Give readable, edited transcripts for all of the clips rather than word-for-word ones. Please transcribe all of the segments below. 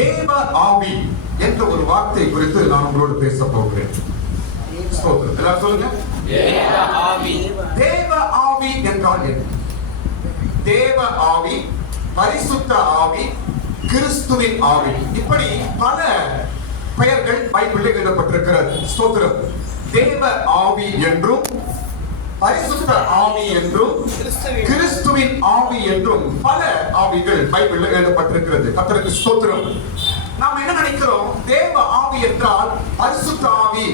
தேவ ஆவி என்ற ஒரு வார்த்தை குறித்து நான் உங்களோடு பேச போகிறேன். எல்லாரும் சொல்லுங்க. தேவ ஆவி என்றால் என்ன? தேவ ஆவி, பரிசுத்த ஆவி, கிறிஸ்துவின் ஆவி, இப்படி பல பெயர்கள் பைபிளில் எழுதப்பட்டிருக்கிறது. ஸ்தோத்திரம். தேவ ஆவி என்றும், பரிசுத்த ஆவி என்றும், கிறிஸ்துவின் ஆவி என்றும் பல ஆவிகள் பைபிளில் எழுதப்பட்டிருக்கிறது. கர்த்தருக்கு ஸ்தோத்திரம். நாம் என்ன நினைக்கிறோம்? தேவ ஆவி என்றால் பரிசுத்த ஆவி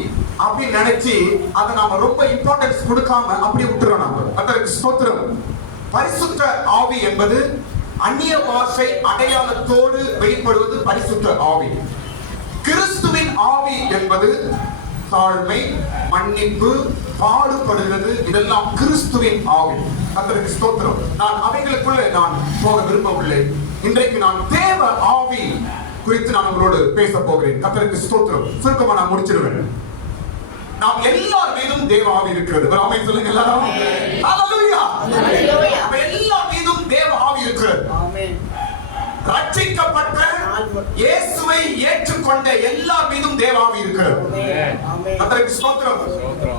அப்படின்னு நினைச்சு அதை நாம ரொம்ப இம்பார்ட்டன்ஸ் கொடுக்காம அப்படி விட்டுறோம். நாம கர்த்தருக்கு ஸ்தோத்திரம். பரிசுத்த ஆவி என்பது அந்நிய பாஷை அடையாளத்தோடு வெளிப்படுவது பரிசுத்த ஆவி. கிறிஸ்துவின் ஆவி என்பது தாழ்மை, மன்னிப்பு, பாடுபடுகிறது, இதெல்லாம் கிறிஸ்துவின் ஆவி. கர்த்தருக்கு ஸ்தோத்திரம். நான் அவைகளுக்குள்ள நான் போக விரும்பவில்லை. இன்றைக்கு நான் தேவ ஆவி குறித்து நான் உங்களோடு பேச போகிறேன். கர்த்தருக்கு ஸ்தோத்திரம். சுருக்கமா நான் முடிச்சிடுவேன். நாம் எல்லார் மீதும் தேவ ஆவி இருக்கிறது. ஆமென் சொல்லுங்க எல்லாரும். ஹalleluya. நம்ம எல்லார் மீதும் தேவ ஆவி இருக்கிறது. ஆமென். ரட்சிக்கப்பட்ட இயேசுவை ஏற்றுக்கொண்ட எல்லார் மீதும் தேவ ஆவி இருக்கிறது. ஆமென். கர்த்தருக்கு ஸ்தோத்திரம்.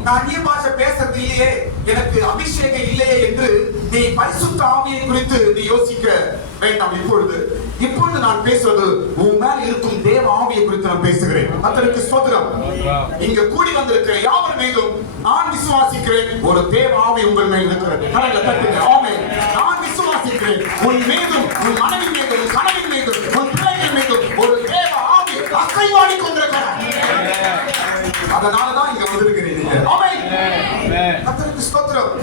நான் அந்நிய பாஷை பேசுறது இல்லையே, எனக்கு அபிஷேகம் இல்லையே என்று நீ பரிசுத்த ஆவியை குறித்து நீ யோசிக்க வேண்டாம். இப்பொழுது நான் பேசுவது உன் மேல் இருக்கும் தேவ ஆவியை குறித்து நான் பேசுகிறேன். கர்த்தருக்கு ஸ்தோத்திரம். இங்க கூடி வந்திருக்கிற யாவர் மீதும் நான் விசுவாசிக்கிறேன் ஒரு தேவ ஆவி உங்கள் மேல் இருக்கிறது. கரங்களை தட்டுங்க. ஆமென். நான் விசுவாசிக்கிறேன் உன் மீதும், உன் மனைவி மீதும், உன் கணவன் மீதும், உன் பிள்ளைகள் மீதும் ஒரு தேவ ஆவி அசைவாடிக் கொண்டிருக்கிறார். அதனாலதான் இங்க வந்திருக்கிறீங்க. ஆமென். கர்த்தருக்கு ஸ்தோத்திரம்.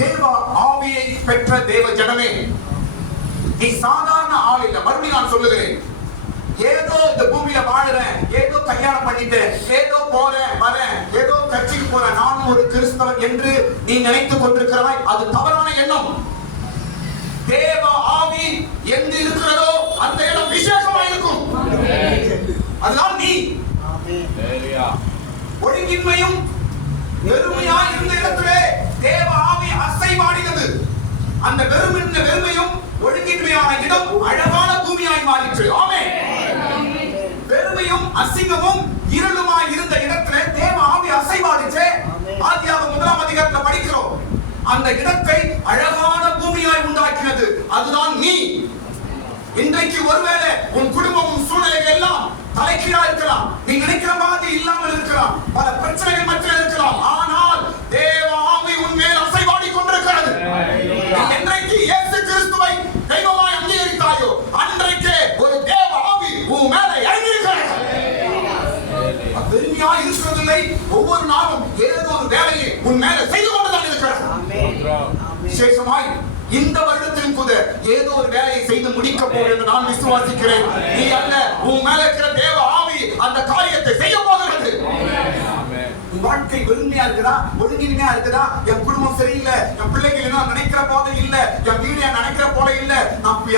தேவ ஆவியை பெற்ற தேவ ஜனமே, நீ சாதாரண ஆள் இல்ல. மறுபடியும் நான் சொல்லுகிறேன், ஏதோ இந்த பூமியில வாழுறேன், ஏதோ கல்யாணம் பண்ணிட்டேன், ஏதோ போறேன் வரேன், ஏதோ சர்ச்சுக்கு போறேன், நானும் ஒரு கிறிஸ்தவன் என்று நீ நினைத்துக் கொண்டிருக்கிறவாய், அது தவறான எண்ணம். தேவ ஆவி எங்கு இருக்கிறதோ அந்த இடம் விசேஷமா இருக்கும். அதுதான் நீ. ஒழுங்கின்மையும் வெறுமையா இருந்த இடத்திலே தேவ ஆவி அசைவாடினது. அந்த வெறுமையும் ஒழுங்கின்மையான இடம் அழகான பூமியாய் மாறிற்று. ஆமென். வெறுமையும் அசிங்கமும் இருளுமாய் இருந்த இடத்திலே தேவ ஆவி அசைவாடிச்சு. ஆதியாகமம் 1ஆம் அதிகாரத்துல படிக்கிறோம். அந்த இடத்தை அழகான பூமியாய் உண்டாக்கினது. அதுதான் நீ. இன்றைக்கு ஒருவேளை உன் குடும்பமும் சூழ்நிலைகள் எல்லாம் தலைகீழா இருக்கலாம், நீ நினைக்கிற மாதிரி இல்லாமல் இருக்கலாம், பல பிரச்சனைகள் மத்தியில் இருக்கலாம், ஆனால் தேவ ஆவி உன் மேல் அசைவாடிக் கொண்டிருக்கிறது. என்றைக்கு இயேசு கிறிஸ்துவை தெய்வமாய் அங்கீகரித்தாயோ அன்றைக்கே ஒரு தேவ ஆவி உன் மேல இறங்கி இருக்கிறது. பெருமையா இருக்கிறதில்லை, ஒவ்வொரு நாளும் ஏதோ ஒரு வேலையை உன் மேல செய்து கொண்டுதான் இருக்கிறது. விசேஷமாய் இந்த வருடத்திலும் கூட ஏதோ ஒரு வேலையை செய்து முடிக்க போகிறது நான் விசுவாசிக்கிறேன். நீ அல்ல, உன் மேல இருக்கிற தேவ ஆவி அந்த காரியத்தை செய்ய போகிறது. வாழ்க்கை வெறுமையா இருக்குதா, ஒழுங்கின்மையா இருக்குதா, என் குடும்பம் சரியில்லை, என் பிள்ளைகள் இன்னும் நினைக்கிற போல இல்ல, என் வீடு நினைக்கிற போல இல்ல,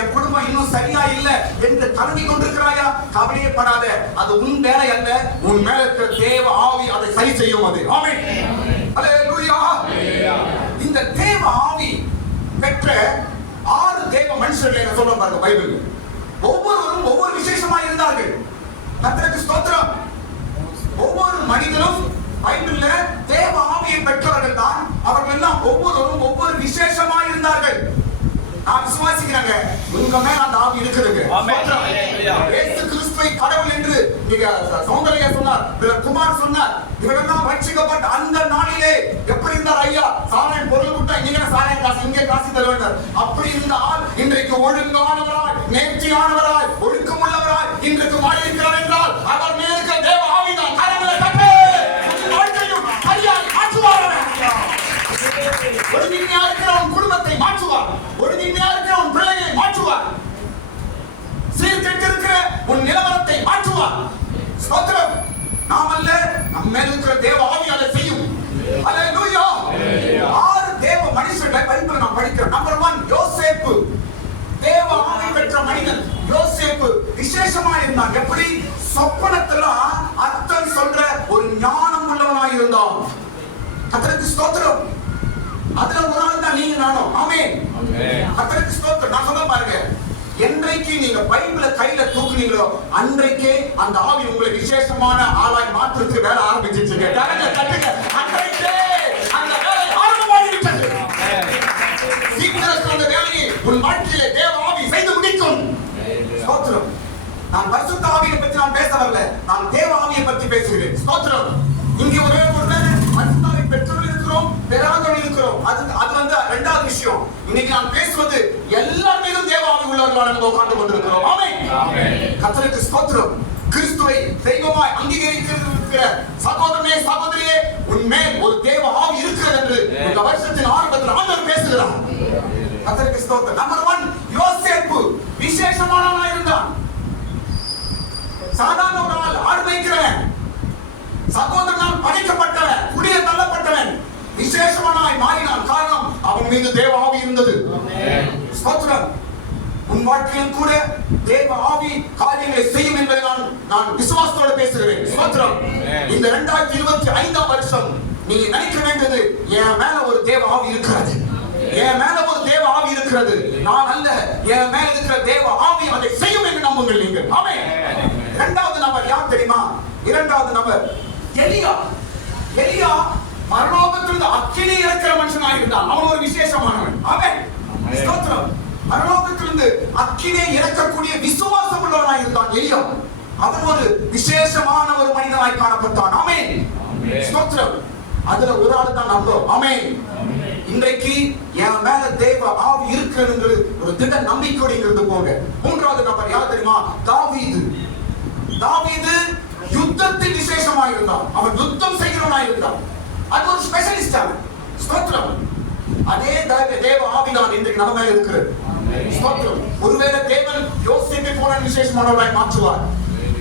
என் குடும்பம் இன்னும் சரியா இல்ல என்று கலங்கி கொண்டிருக்கிறாயா? கவலையப்படாத. அது உன் வேலை அல்ல, உன் மேல இருக்கிற தேவ ஆவி அதை சரி செய்யும். அது. ஆமென். ஹல்லேலூயா. இந்த தேவ ஆவி பெற்ற 6 தேவ மனுஷர்களை நான் சொல்ல பாருங்க பைபிள். ஒவ்வொருவரும் ஒவ்வொரு விசேஷமா இருந்தார்கள். கர்த்தருக்கு ஸ்தோத்திரம். ஒவ்வொரு மனிதனும் பைபிள்ல தேவ ஆவியை பெற்றவர்கள் தான். அவர்கள் எல்லாம் ஒவ்வொருவரும் ஒவ்வொரு விசேஷமா இருந்தார்கள். நான் விசுவாசிக்கிறாங்க உங்க மேல அந்த ஆவி இருக்குதுங்க. இயேசு கிறிஸ்துவை கடவுள் என்று சௌந்தர்யா சொன்னார், குமார் சொன்னார். இவரெல்லாம் ரட்சிக்கப்பட்ட அந்த நாளிலே எப்படி இருந்தார் ஐயா? சாராயம் பொருள் விட்டா இங்க சாராயம் காசு, இங்கே காசு தர வேண்டாம். அப்படி இருந்த ஆள் இன்றைக்கு ஒழுங்கானவராய், நேர்த்தியானவராய், ஒழுக்கமுள்ளவராய் இன்றைக்கு மாறி இருக்கிறார் என்றால் அவர் மேலுக்கு தேவ ஆவிதான். கடவுளை தட்டு வாழ்க்கையும் சரியாய் மாற்றுவார். ஒழுங்கின்மையா இருக்கிற உன் குடும்பத்தை மாற்றுவார். ஒழுங்கின்மையா இருக்கிற உன் பிள்ளைகளை மாற்றுவார். சீர்கெட்டு இருக்கிற உன் நிலவரத்தை மாற்றுவார். ஸ்தோத்திரம். நாம் அல்ல, நம்ம மேல இருக்கிற தேவ ஆவி அதை செய்யும். ஹல்லேலூயா. 6 தேவ மனுஷர்களை பைபிள்ல நாம் படிக்கிறோம். நம்பர் 1 யோசேப்பு. தேவ ஆவி பெற்ற மனிதன் யோசேப்பு விசேஷமா இருந்தான். எப்படி? சொப்பனத்துல அர்த்தம் சொல்ற ஒரு ஞானம் உள்ளவனாய் இருந்தான். கர்த்தருக்கு ஸ்தோத்திரம். அதுல ஒரு ஆள் தான் நீங்க நானும். ஆமென். கர்த்தருக்கு ஸ்தோத்திரம். நான் சொல்ல பாருங்க, என்றைக்கு நீங்க பைபிளை கையில தூக்குனீங்களோ அன்றைக்கே அந்த ஆவி உங்களை விசேஷமான ஆளாய் மாற்றத்துக்கு வேலை ஆரம்பிச்சிருச்சுங்க. அன்றைக்கே அந்த வேலை ஆரம்பமாகிவிட்டது. சீக்கிரத்தில் அந்த வேலையை உன் வாழ்க்கையிலே தேவ ஆவி செய்து முடிக்கும். ஸ்தோத்திரம். நான் பரிசுத்த ஆவியை பற்றி நான் பேச வரல, நான் தேவ ஆவியை பற்றி பேசுகிறேன். ஸ்தோத்திரம். இங்கே ஒரே ஒரு பரிசுத்தாவை பெற்றோர் இருக்கிறோம், பெறாதவர்கள் இருக்கிறோம். அது வந்து இரண்டாவது விஷயம். இன்னைக்கு நான் பேசுவது எல்லார் மீதும் தேவ ஆவி உள்ளவர்களாக நம்ம உட்கார்ந்து கொண்டிருக்கிறோம். ஆமென். கர்த்தருக்கு ஸ்தோத்திரம். கிறிஸ்துவை தெய்வமாய் அங்கீகரிக்கிற சகோதரனே சகோதரியே, உன்மேல் ஒரு தேவ ஆவி இருக்கிறது என்று இந்த வருஷத்தின் ஆரம்பத்தில் ஆண்டவர் பேசுகிறார். கர்த்தருக்கு ஸ்தோத்திரம். நம்பர் 1, யோசேப்பு விசேஷமானவனாய் இருந்தான். சாதாரண ஒரு ஆள், ஆடு மேய்க்கிறவன், சகோதரனால் படைக்கப்பட்டவன், குடிய தள்ளப்பட்டவன், விசேஷமானவனாய் மாறினான். காரணம், அவன் மீது தேவ ஆவி இருந்தது. ஸ்தோத்திரம். உன் வாழ்க்கையில் கூட தேவ ஆவி காரியங்களை செய்யும் என்பதை நான் விசுவாசத்தோடு பேசுகிறேன். ஸ்தோத்திரம். இந்த 2025 வருஷம் நீங்க நினைக்க வேண்டியது, என் மேல ஒரு தேவ ஆவி இருக்கிறது, என் மேல ஒரு தேவ ஆவி இருக்கிறது, நான் அல்ல, என் மேல இருக்கிற தேவ ஆவி அதை செய்யும் என்று நம்புங்கள் நீங்கள். ஆமென். இரண்டாவது நபர் யார் தெரியுமா? இரண்டாவது நபர் எலியா. எலியா பரலோகத்திலிருந்து அக்கினி இறக்கிற மனுஷனாக இருந்தான். அவன் ஒரு விசேஷமானவன். ஆமென். ஸ்தோத்திரம். பரலோகத்திலிருந்து அக்கினி இறக்கக்கூடிய விசுவாசம் உள்ளவனாக இருந்தான் எலியா. அவன் ஒரு விசேஷமான ஒரு மனிதனாய் காணப்பட்டான். ஆமென். ஸ்தோத்திரம். அதுல ஒரு ஆள் தான் நம்பும். ஆமென். இன்றைக்கு என் மேல தேவ ஆவி இருக்கிறது ஒரு திட நம்பிக்கையோடு இருந்து போங்க. மூன்றாவது நபர் யார் தெரியுமா? தாவீது. தாவீது யுத்தத்தில் விசேஷமாக இருந்தான். அவன் யுத்தம் செய்கிறவனாய் இருந்தான். அது ஒரு ஸ்பெஷலிஸ்ட். ஸ்தோத்திரம். அதே தேவ ஆவி தான் இன்றைக்கு நம்ம மேல இருக்கிறது. ஸ்தோத்திரம். ஒருவேளை தேவன் யோசேப்பை போல விசேஷமானவராய் மாற்றுவார்.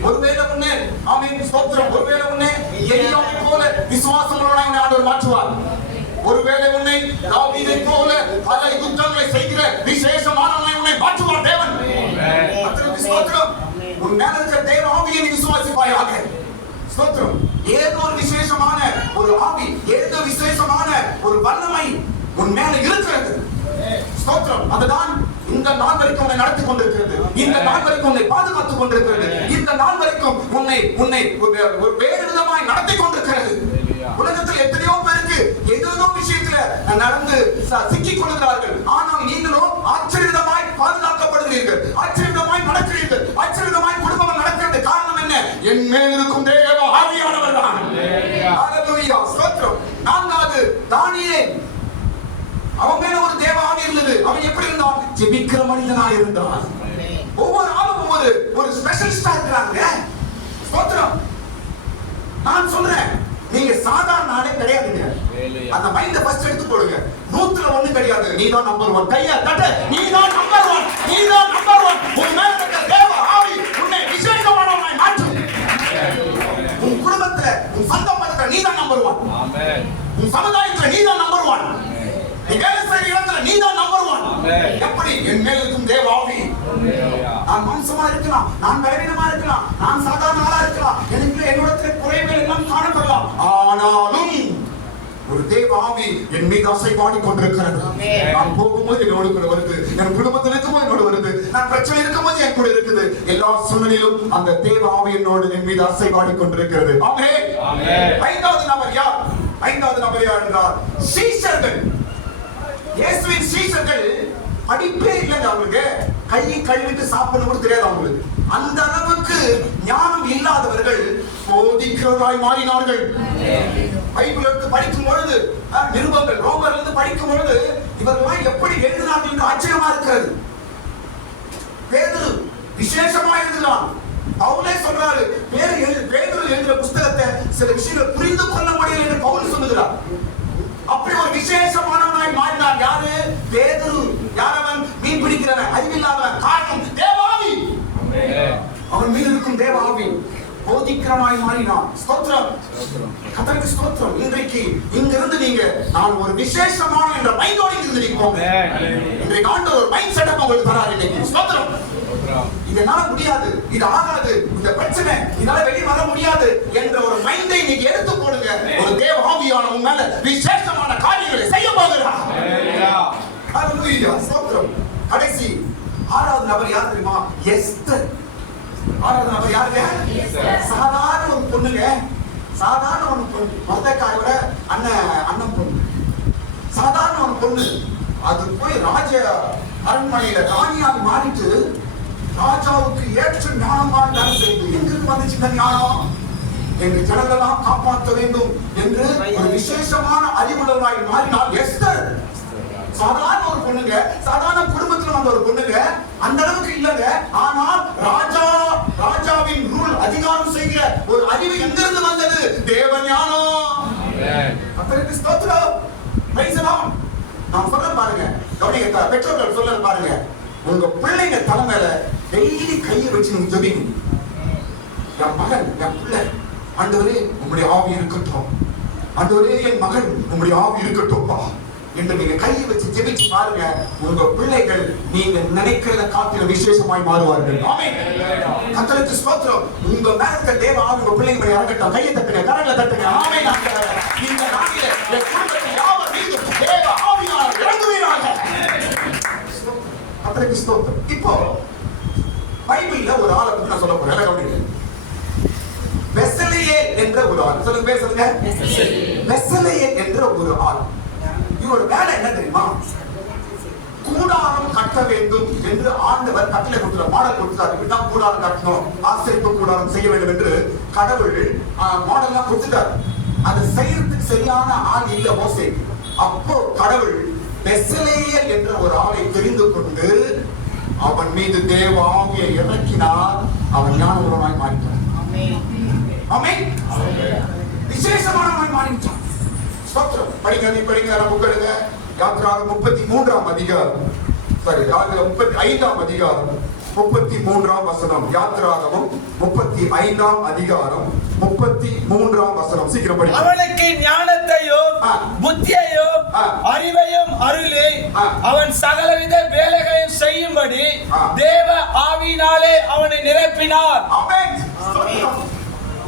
ஒருவேளை உன்னை, ஆமென், ஸ்தோத்திரம், ஒருவேளை உன்னை எலியாவை போல விசுவாசமுள்ளவனாய் ஆண்டவர் மாற்றுவார். ஒருவேளை உன்னை தாவீதை போல பல யுத்தங்களை செய்கிற விசேஷமானவனாய் உன்னை மாற்றுவார் தேவன். கர்த்தருக்கு ஸ்தோத்திரம். உன் மேல இருக்கிற தேவ ஆவியை நீ விசுவாசிப்பாயாக. ஸ்தோத்திரம். ஏதோ ஒரு விசேஷமான ஒரு ஆவி, ஏதோ விசேஷமான ஒரு வல்லமை உன் மேல இருக்கிறது. ஸ்தோத்திரம். அதுதான் இந்த நாள் வரைக்கும் உன்னை நடத்தி கொண்டிருக்கிறது. இந்த நாள் வரைக்கும் உன்னை பாதுகாத்துக் கொண்டிருக்கிறது. இந்த நாள் வரைக்கும் உன்னை ஒரு வேறு விதமாய் நடத்தி கொண்டிருக்கிறது. உலகத்தில் எத்தனையோ பேருக்கு ஏதோ விஷயத்துல நடந்து சிக்கிக் கொள்கிறார்கள். ஆனால் நீங்களோ ஆச்சரியமாய் பாதுகாக்கப்படுகிறீர்கள், ஆச்சரியமாய் நடக்கிறீர்கள், ஆச்சரியமாய் குடும்பம் நடக்கிறது. காரணம் என்ன? என் மேல் இருக்கும் தேவ ஆவியானவர் தான். ஹல்லேலூயா. ஸ்தோத்திரம். நான்காவது தானியேல். அவன் மேல ஒரு தேவ ஆவி இருந்தது. அவன் எப்படி இருந்தான்? ஜெபிக்கிற மனிதனாய் இருந்தான். ஒவ்வொரு ஆளும் ஒரு ஸ்பெஷலிஸ்டா இருக்கிறாங்க. ஸ்தோத்திரம். நான் சொல்றேன், நீங்க சாதாரண ஆளே கிடையாதுங்க. அந்த மைண்ட ஃபர்ஸ்ட் எடுத்து போடுங்க. 100ல 1 கிடையாது. நீதான் நம்பர் 1. கையா தட்ட. நீதான் நம்பர் 1. நீதான் நம்பர் 1. உன் மேல இருக்கிற தேவ ஆவி உன்னை விசேஷமானவனாய் மாற்றும். உன் குடும்பத்துல, உன் சொந்த மதத்துல நீதான் நம்பர் 1. ஆமென். உன் சமுதாயத்துல நீதான் நம்பர் 1. நீ வேலை செய்கிற இடத்துல நீதான் நம்பர் 1. எப்படி? என் மேல இருக்கும் தேவ ஆவி. நான் மனுஷமா இருக்கலாம், நான் பலவீனமா இருக்கலாம், நான் சாதாரண ஆளா இருக்கலாம், எனக்கு என்னோட குறைகள் எல்லாம் காணப்படலாம். ஆனாலும் ஒரு தேவ ஆவி என் மீது அசைவாடி கொண்டிருக்கிறது. நான் போகும்போது என்னோடு கூட வருது, என் குடும்பத்தில் இருக்கும்போது என்னோடு வருது, நான் பிரச்சனை இருக்கும்போது என் கூட இருக்குது. எல்லா சூழ்நிலையிலும் அந்த தேவ ஆவி என்னோடு என் மீது அசைவாடி கொண்டிருக்கிறது. ஆமென். ஐந்தாவது நபர் யார்? ஐந்தாவது நபர் யார் என்றால் சீஷர்கள். இயேசுவின் சீஷர்கள் படிப்பே இல்லைங்க. அவங்களுக்கு கையை கழுவிட்டு சாப்பிடணும் கூட தெரியாது அவங்களுக்கு. அந்த அளவுக்கு ஞானம் இல்லாதவர்கள் போதிக்கிறவராய் மாறினார்கள். பைபிள் எடுத்து படிக்கும் பொழுது, நிருபங்கள் ரோமர்ல இருந்து படிக்கும் பொழுது இவர்கள்லாம் எப்படி எழுதினார்கள் என்று ஆச்சரியமா இருக்கிறது. பேதுரு விசேஷமா எழுதுகிறான். பவுலே சொல்றாரு, பேதுரு எழுதுற புத்தகத்தை சில விஷயங்கள் புரிந்து கொள்ள முடியல என்று பவுல் சொல்லுகிறார். அப்படி ஒரு விசேஷமானவனாய் மாறினார். யாரு? பேதுரு. யாரவன்? மீன் பிடிக்கிறவன், அறிவில்லாதவன். காரணம் தேவ ஆவி. அவன் மீது இருக்கும் தேவ ஆவி போதிக்கிறவனாய் மாறினான். ஸ்தோத்திரம். கர்த்தருக்கு ஸ்தோத்திரம். இன்றைக்கு இங்கிருந்து நீங்க நான் ஒரு விசேஷமான என்ற மைண்டோட இருந்து நீங்க போங்க. இன்றைக்கு ஆண்டவர் ஒரு மைண்ட் செட்டப் உங்களுக்கு தராரு. இன்னைக்கு ஸ்தோத்திரம். இதனால முடியாது, இது ஆகாது, இந்த பிரச்சனை இதனால வெளியே வர முடியாது என்ற ஒரு மைண்டை நீங்க எடுத்து போடுங்க. ஒரு தேவ ஆவியான உங்க மேல விசேஷமான காரியங்களை செய்ய போகிறார். ஹல்லேலூயா. ஸ்தோத்திரம். கடைசி ஆறாவது நபர் யார் தெரியுமா? எஸ்தர். ஆறாவது நபர் யாருங்க? சாதாரண ஒரு பொண்ணுங்க, சாதாரண ஒரு பொண்ணு, மொர்தெக்காயோட அண்ணன் பொண்ணு, சாதாரண ஒரு பொண்ணு. அது போய் ராஜ அரண்மனையில ராணியாக மாறிட்டு ராஜாவுக்கு ஏற்ற ஞானமாக வேலை செய்து எங்கிருந்து வந்துச்சு இந்த ஞானம்? எங்கள் ஜனங்களெல்லாம் காப்பாற்ற வேண்டும் என்று ஒரு விசேஷமான அறிவுள்ளவராய் மாறினார் எஸ்தர். சாதாரண ஒரு பொண்ணுங்க, சாதாரண குடும்பத்துல வந்த ஒரு பொண்ணுங்க, அந்த அளவுக்கு இல்லங்க. ஆனால் ராஜாவின் ரூல் அதிகாரம் செய்கிற ஒரு அறிவு எங்கிருந்து வந்தது? தேவ ஞானம். கர்த்தருக்கு ஸ்தோத்திரம். Praise the Lord. நான் சொல்ல பாருங்க, கவனிங்க, பெற்றோர்கள் சொல்ல பாருங்க, உங்க பிள்ளைங்க தலைமையில டெய்லி கையை வச்சு நீங்க ஜெபிங்க. என் மகன், என் பிள்ளை, ஆண்டவரே உம்முடைய ஆவி இருக்கட்டும், ஆண்டவரே என் மகன் உம்முடைய ஆவி இருக்கட்டும்பா என்று நீங்க கையை வச்சு ஜெபிச்சு பாருங்க. உங்க பிள்ளைகள் நீங்க நினைக்கிறத காட்டிலும் விசேஷமாய் மாறுவார்கள். ஆமென். கர்த்தருக்கு ஸ்தோத்திரம். உங்க மேல தேவ ஆவி உங்க பிள்ளைங்க மேல இறங்கட்டும். கையை தட்டுங்க, கரங்களை தட்டுங்க. ஆமென். இந்த நாளிலே என் குடும்பத்தை யாவர் மீதும் தேவ ஆவியானவர் இறங்குவீராக. கர்த்தருக்கு ஸ்தோத்திரம். இப்போ பைபிள்ல ஒரு ஆளை பத்தி நான் சொல்ல போறேன். கவனிங்க. பெசலெயேல் என்ற ஒரு ஆள். சொல்லுங்க, பேர் சொல்லுங்க. பெசலெயேல் என்ற ஒரு ஆள். இவரோட வேலை என்ன தெரியுமா? கூடாரம் கட்ட வேண்டும் என்று ஆண்டவர் கட்டளை கொடுத்தார், மாடல் கொடுத்தார். இப்படிதான் கூடாரம் கட்டணும், ஆசரிப்பு கூடாரம் செய்ய வேண்டும் என்று கடவுள் மாடல்லாம் கொடுத்துட்டார். அதை செய்யறதுக்கு சரியான ஆள் இல்ல மோசே. அப்போ கடவுள் பெசலெயேல் என்ற ஒரு ஆளை தெரிந்து கொண்டு அவன் மீது தேவ ஆவியை இறக்கினார். அவன் ஞான உருவமாய் மாறிட்டான். ஆமென். விசேஷமானவனாய் மாறிட்டான். ஸ்தோத்திரம். படிங்க, புக் எடுங்க. யாத்திராகமம் 33ஆம் அதிகாரம், சாரி, 35ஆம் அதிகாரம் 33ஆம் வசனம். யாத்திராகமம் 35ஆம் அதிகாரம் 33ஆம் வசனம். சீக்கிரம் படிங்க. அவனுக்கு ஞானத்தையும் புத்தியையும் அறிவையும் அருளி அவன் சகலவித வேலைகளையும் செய்யும்படி தேவ ஆவியினாலே அவனை நிரப்பினார். ஆமென்.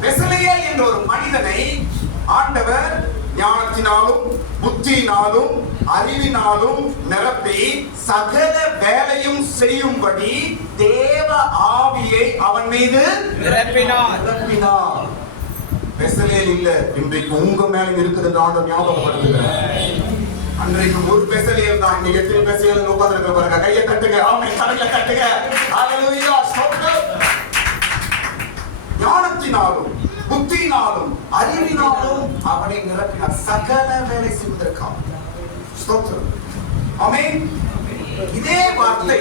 பெசலெயேல் என்ற ஒரு மனிதனை ஆண்டவர் ஞானத்தினாலும் புத்தியினாலும் அறிவினாலும் நிரப்பி சகல வேலையும் செய்யும்படி தேவ ஆவியை அவன் மீது நிரப்பினார். பெசலெயேல் இல்ல, இன்றைக்கு உங்க மேல இருக்குது என்று ஆண்டவர் ஞாபகப்படுத்துகிறார். அன்றைக்கு ஒரு பெசலெயேல் தான். இன்னைக்கு எத்தனை பெசலெயேல் உட்கார்ந்திருக்க பாருங்க. கையை தட்டுங்க. ஆமென். கரங்களை தட்டுங்க. ஹல்லேலூயா. ஸ்தோத்திரம். ஞானத்தினாலும் புத்தியினாலும் அறிவினாலும் அவனை நிரப்பினார் சகல வேலை செய்வதற்காக. ஸ்தோத்திரம். ஆமென். இதே வார்த்தை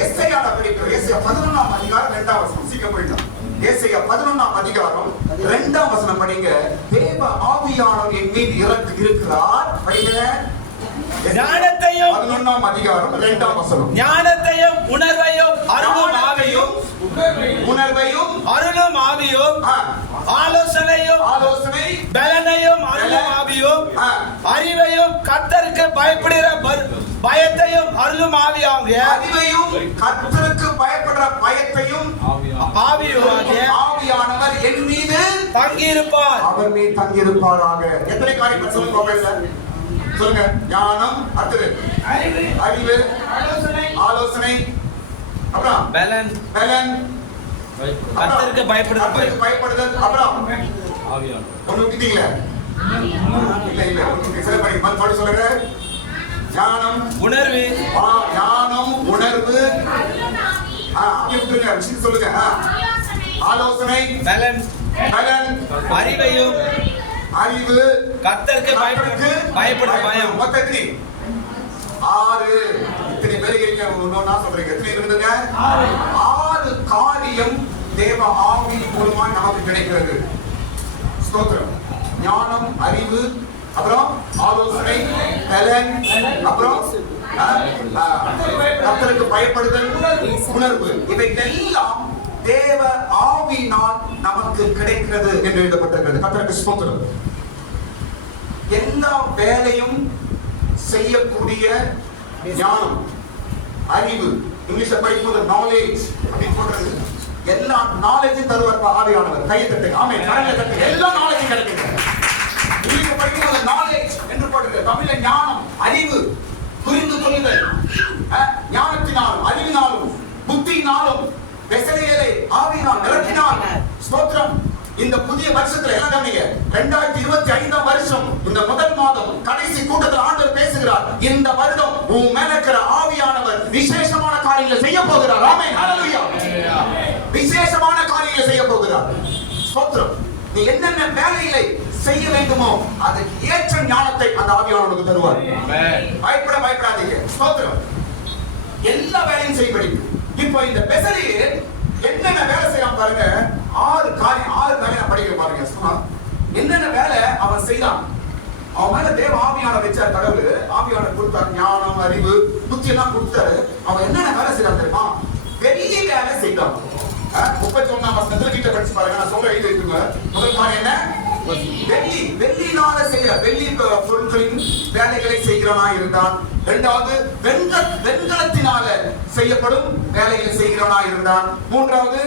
ஏசாயால படிக்கிறோம். ஏசாயா 11ஆம் அதிகாரம் 2ஆம் வசனம். சீக்கிரம் போயிட்டோம். ஏசாயா 11ஆம் அதிகாரம் 2ஆம் வசனம் படிங்க. தேவ ஆவியானவர் என் மீது இறங்கி இருக்கிறார். படிங்க. ஞானத்தையும் 11ஆம் அதிகாரம் 2ஆம் வசனம். ஞானத்தையும் உணர்வையும் அருளும் ஆவியும் ஆலோசனை பலனையும் அருளும் ஆவியும் அறிவையும் கர்த்தருக்கு பயப்படுகிற பயத்தையும் அருளும் ஆவியாகிய கர்த்தருக்கு பயப்படுற பயத்தையும் ஆவியானவர் என் மீது தங்கியிருப்பார். அவர் மீது தங்கியிருப்பாராக. எத்தனை காரியங்கள் சொல்லுங்க. சொல்லுங்க. ஞானம், அடுத்தது அறிவு, ஆலோசனை, அப்புறம் பலன், கர்த்தருக்கு பயப்படுதல், அப்புறம் ஒண்ணு விட்டீங்களா? இல்ல உங்களுக்கு சில படி மறுபடி சொல்லுங்க. ஞானம், உணர்வு, அப்படி விட்டுருங்க. விஷயம் சொல்லுங்க. ஆலோசனை, பலன், அறிவு, கர்த்தருக்கு பயப்படும் பயம். மொத்தம் 6. இத்தனை பேருக்கு ஒன்னொன்னா சொல்றீங்க. எத்தனை இருந்துங்க? 6 காரியம் தேவ ஆவி மூலமா நமக்கு கிடைக்கிறது. ஸ்தோத்திரம். ஞானம், அறிவு, அப்புறம் ஆலோசனை, பலன், அப்புறம் கர்த்தருக்கு பயப்படுதல், உணர்வு. இவையெல்லாம் தேவ ஆவியினால் நமக்கு கிடைக்கிறது என்று எழுதப்பட்டிருக்கிறது. கர்த்தருக்கு ஸ்தோத்திரம். எல்லா வேலையும் செய்யக்கூடிய ஞானம், அறிவு, இங்கிலீஷ்ல படிக்கும்போது நாலேஜ் அப்படின்னு சொல்றது. எல்லா நாலேஜும் தருவார் ஆவியானவர். கையை தட்டுங்க. ஆமென். கரங்களை தட்டுங்க. எல்லா நாலேஜும் கிடைக்குங்க. இங்கிலீஷ்ல படிக்கும்போது நாலேஜ் என்று போடுறது. தமிழ்ல ஞானம், அறிவு, புரிந்து கொள்ளுதல், ஞானத்தினாலும் அறிவினாலும் புத்தியினாலும் பெசலேயரை ஆவியினால் நிரப்பினார். ஸ்தோத்திரம். இந்த புதிய வருஷத்துல எல்லாம் கவனிங்க. 2025 வருஷம் இந்த முதல் மாதம் கடைசி கூட்டத்தில் ஆண்டவர் பேசுகிறார். இந்த வருடம் உன் மேல இருக்கிற ஆவியானவர் விசேஷமான காரியங்களை செய்ய போகிறார். ஆமென். ஹalleluya. விசேஷமான காரியங்களை செய்ய போகிறார். ஸ்தோத்திரம். நீ என்னென்ன வேலைகளை செய்ய வேண்டுமோ அதுக்கு ஏற்ற ஞானத்தை அந்த ஆவியானவர் உனக்கு தருவார். ஆமென். பயப்படாதீங்க. ஸ்தோத்திரம். எல்லா வேலையும் செய்யபடி. இப்போ இந்த பெசலேயர் என்னென்ன வேலை செய்யலாம் பாருங்க. 6 காரியம் படிக்க பாருங்க. என்னென்ன வேலை அவன் செய்தான். அவன் மேல தேவ ஆவியானவர் வச்சார். கடவுள் ஆவியானவர் கொடுத்தார். ஞானம், அறிவு, புத்தி எல்லாம் கொடுத்தாரு. அவன் என்னென்ன வேலை செய்யலாம் தெரியுமா? வெள்ளி வேலை செய்தான். 31ஆம் வசனத்துல கிட்ட படிச்சு பாருங்க. நான் சொல்ல எழுதி இருக்குங்க. முதல் காரியம் என்ன? வெள்ளினால செய்ய வெள்ளி பொருட்களின் வேலைகளை செய்கிறவனா இருந்தான். இரண்டாவது வெண்கலத்தினால செய்யப்படும் வேலைகளை செய்கிறவனா இருந்தான். மூன்றாவது